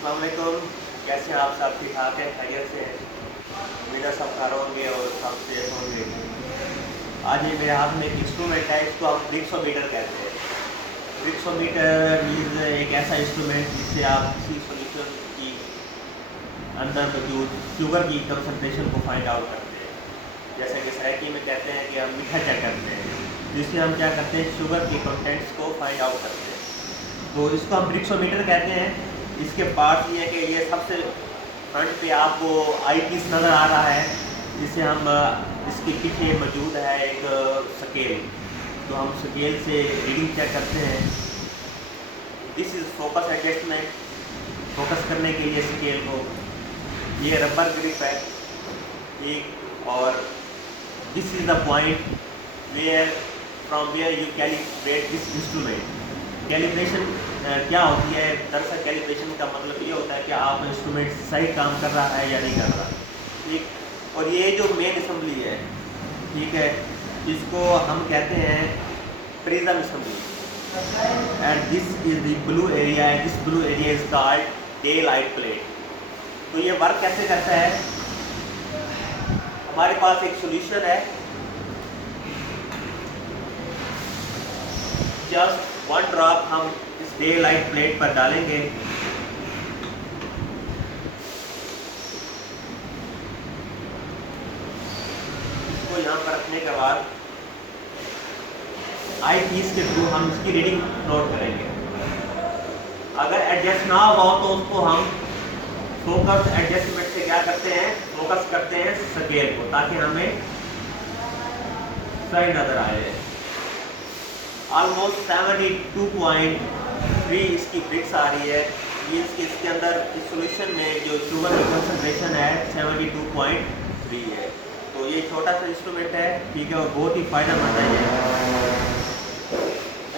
अस्सलाम वालेकुम। कैसे हैं आप? सब ठीक ठाक है, खैरियत से हैं? उम्मीद है सब खैर होंगे और सब सेफ होंगे। आज ये मेरे हाथ में एक इंस्ट्रूमेंट है, इसको हम ब्रिक्सोमीटर कहते हैं। ब्रिक्सोमीटर मीन्स एक ऐसा इंस्ट्रूमेंट जिससे आप किसी सॉल्यूशन की अंदर मौजूद शुगर की कंसंट्रेशन को फाइंड आउट करते हैं। जैसे कि सराइकी में कहते हैं कि हम मीठा चेक करते हैं, जिससे हम क्या करते हैं, शुगर के कंटेंट्स को फाइंड आउट करते हैं। तो इसको हम ब्रिक्सोमीटर कहते हैं। इसके पार्ट्स ये है कि ये सबसे फ्रंट पे आपको आई पीस नज़र आ रहा है, जिसे हम इसके पीछे मौजूद है एक स्केल, तो हम स्केल से रीडिंग चेक करते हैं। This is focus adjustment, focus करने के लिए स्केल को, ये रबर ग्रिप है एक, और this is the point where from where you calibrate this instrument. Calibration क्या होती है? दरअसल कैलिब्रेशन का मतलब ये होता है कि आप इंस्ट्रूमेंट सही काम कर रहा है या नहीं कर रहा, ठीक। और ये जो मेन असेंबली है, ठीक है, इसको हम कहते हैं prism assembly. And this is the blue area, this blue area is called day light plate. तो ये वर्क कैसे करता है? हमारे पास एक सॉल्यूशन है, जस्ट वन ड्रॉप हम इस डे लाइट प्लेट पर डालेंगे। इसको यहाँ पर रखने के बाद आई पीस के थ्रू हम इसकी रीडिंग नोट करेंगे। अगर एडजस्ट ना हो तो उसको हम फोकस एडजस्टमेंट से क्या करते हैं, फोकस करते हैं स्केल को, ताकि हमें सही नजर आए। ऑलमोस्ट 72.3 इसकी ब्रिक्स आ रही है, मीन्स कि इसके अंदर इस सॉल्यूशन में जो शुगर की कंसंट्रेशन है 72.3 है। तो ये छोटा सा इंस्ट्रूमेंट है, ठीक है, और बहुत ही फ़ायदेमंद है ये।